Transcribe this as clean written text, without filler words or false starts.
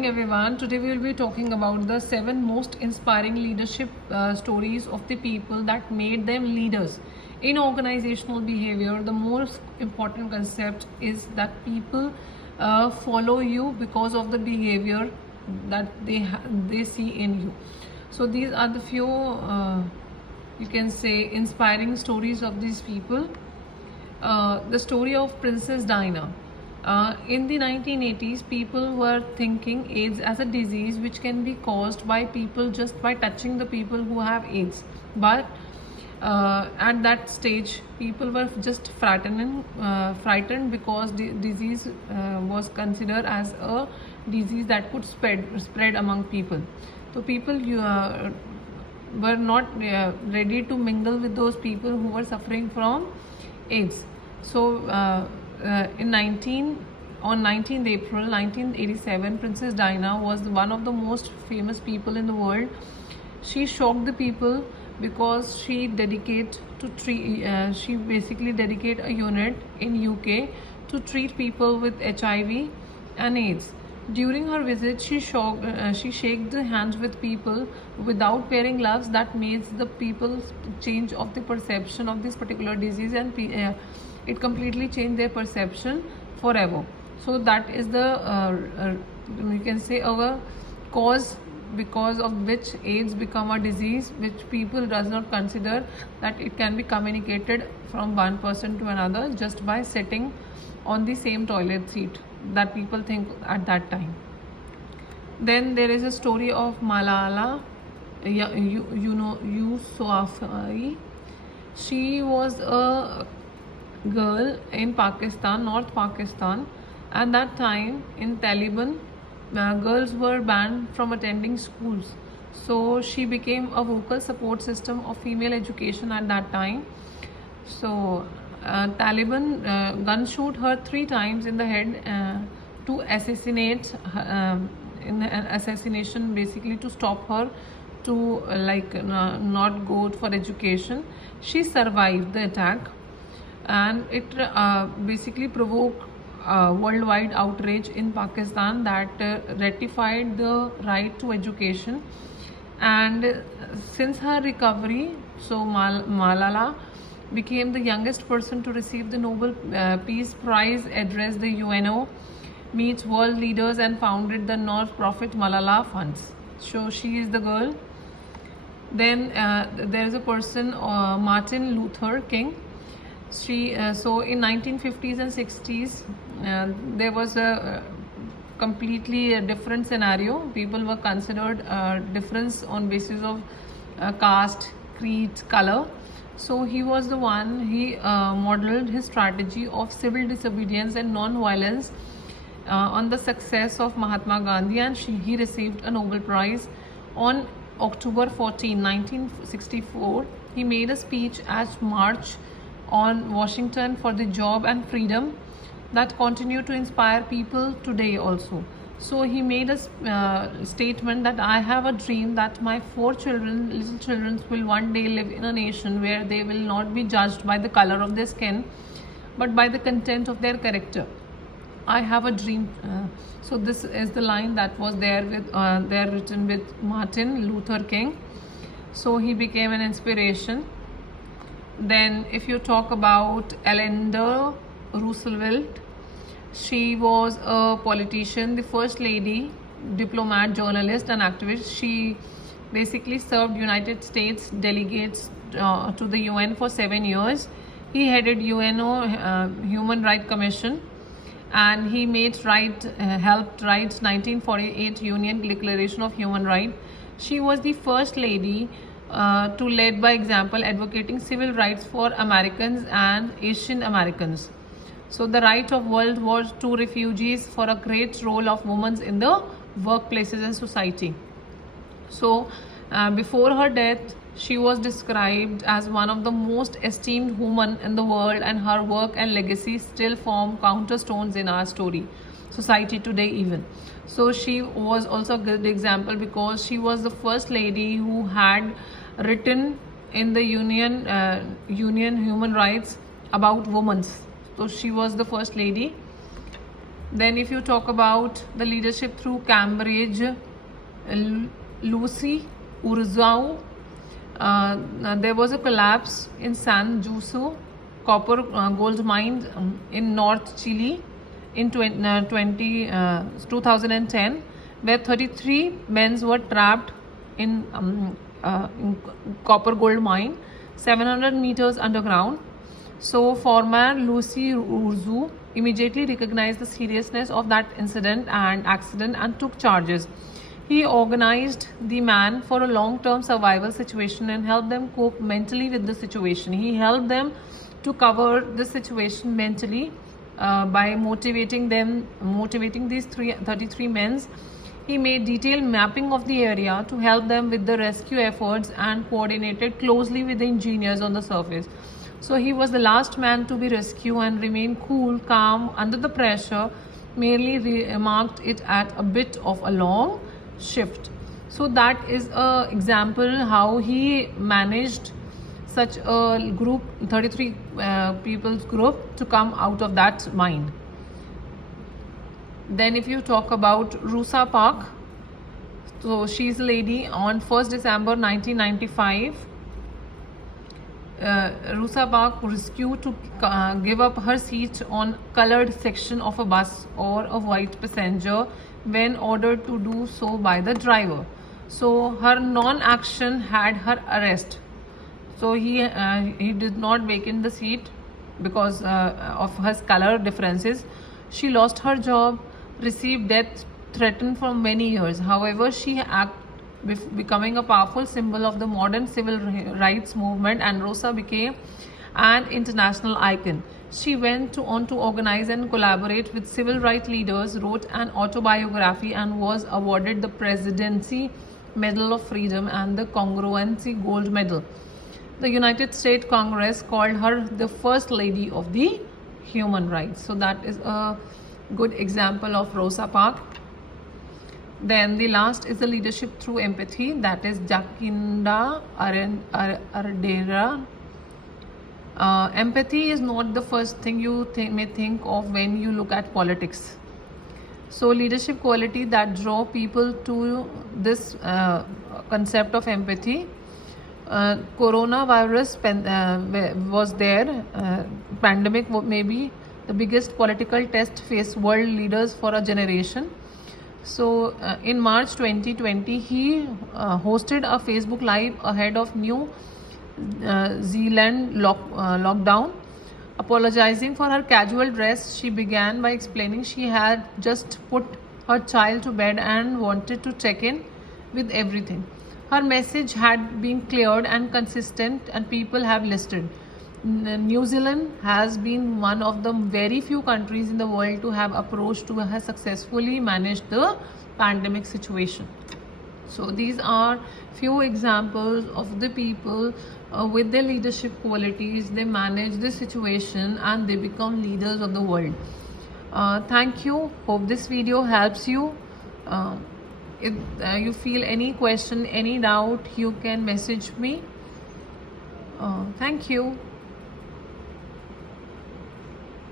morning, everyone. Today we will be talking about the 7 most inspiring leadership stories of the people that made them leaders. In organizational behavior, the most important concept is that people follow you because of the behavior that they see in you. So these are the few, you can say, inspiring stories of these people. The story of Princess Diana. In the 1980s, people were thinking AIDS as a disease which can be caused by people just by touching the people who have AIDS. But at that stage, people were just frightened because the disease was considered as a disease that could spread among people. So people were not ready to mingle with those people who were suffering from AIDS. So on 19th April 1987, Princess Diana was one of the most famous people in the world. She shocked the people because she basically dedicate a unit in UK to treat people with HIV and AIDS. During her visit, she shaked the hands with people without wearing gloves. That makes the people change of the perception of this particular disease, and it completely changed their perception forever. So that is the you can say our cause because of which AIDS become a disease which people does not consider that it can be communicated from one person to another just by sitting on the same toilet seat that people think at that time. Then there is a story of Malala Yousafzai. She was a girl in Pakistan, North Pakistan. At that time, in Taliban, girls were banned from attending schools. So she became a vocal support system of female education at that time. So Taliban gun shoot her 3 times in the head to assassinate in an assassination, basically to stop her to not go for education. She survived the attack, and it basically provoked worldwide outrage in Pakistan that ratified the right to education. And since her recovery, so Malala became the youngest person to receive the Nobel Peace Prize, addressed the UNO, meets world leaders, and founded the non-profit Malala Funds. So she is the girl. Then there is a person, Martin Luther King. So in 1950s and 60s, there was a completely different scenario. People were considered difference on basis of caste, creed, color. So he was the one, he modeled his strategy of civil disobedience and non-violence on the success of Mahatma Gandhi, and he received a Nobel Prize on October 14, 1964. He made a speech at March on Washington for the job and freedom that continue to inspire people today also. So he made a statement that I have a dream that my 4 children, little children, will one day live in a nation where they will not be judged by the color of their skin, but by the content of their character. I have a dream. So this is the line that was there written with Martin Luther King. So he became an inspiration. Then if you talk about Eleanor Roosevelt, she was a politician, the first lady, diplomat, journalist, and activist. She basically served United States delegates to the UN for 7 years. He headed UNO Human Rights Commission, and he helped write 1948 Union Declaration of Human Rights. She was the first lady to lead by example, advocating civil rights for Americans and Asian Americans. So the right of World War II refugees, for a great role of women in the workplaces and society. So before her death, she was described as one of the most esteemed women in the world, and her work and legacy still form counterstones in our society today even. So she was also a good example because she was the first lady who had written in the union human rights about women. So she was the first lady. Then if you talk about the leadership through Cambridge, Lucy Urzau, there was a collapse in San Juso copper gold mine in North Chile in 2010, where 33 men were trapped in copper gold mine 700 meters underground. So foreman Lucy Urzau immediately recognized the seriousness of that incident and accident and took charges. He organized the man for a long-term survival situation and helped them cope mentally with the situation. He helped them to cover the situation mentally by motivating these 33 men. He made detailed mapping of the area to help them with the rescue efforts and coordinated closely with the engineers on the surface. So he was the last man to be rescued and remained cool, calm under the pressure, merely remarked it at a bit of a long shift. So that is a example how he managed such a group, 33 people's group, to come out of that mine. Then if you talk about Rosa Parks, so she's a lady. On 1st December 1995, Rosa Parks rescued to give up her seat on colored section of a bus or a white passenger when ordered to do so by the driver. So her non-action had her arrest. So he did not vacate the seat because of her color differences. She lost her job, received death threatened for many years. However, she acted becoming a powerful symbol of the modern civil rights movement, and Rosa became an international icon. She went on to organize and collaborate with civil rights leaders, wrote an autobiography, and was awarded the Presidency Medal of Freedom and the Congruency Gold Medal. The United States Congress called her the First Lady of the Human Rights. So that is a good example of Rosa Parks. Then the last is the leadership through empathy, that is Jacinda Ardern. Empathy is not the first thing you may think of when you look at politics. So leadership quality that draw people to this concept of empathy. Coronavirus was there. Pandemic may be the biggest political test faced world leaders for a generation. So in March 2020, he hosted a Facebook Live ahead of New Zealand lockdown. Apologizing for her casual dress, she began by explaining she had just put her child to bed and wanted to check in with everything. Her message had been clear and consistent, and people have listened. New Zealand has been one of the very few countries in the world to have approached to have successfully managed the pandemic situation. So these are few examples of the people with their leadership qualities. They manage the situation and they become leaders of the world. Thank you. Hope this video helps you. If you feel any question, any doubt, you can message me. Thank you.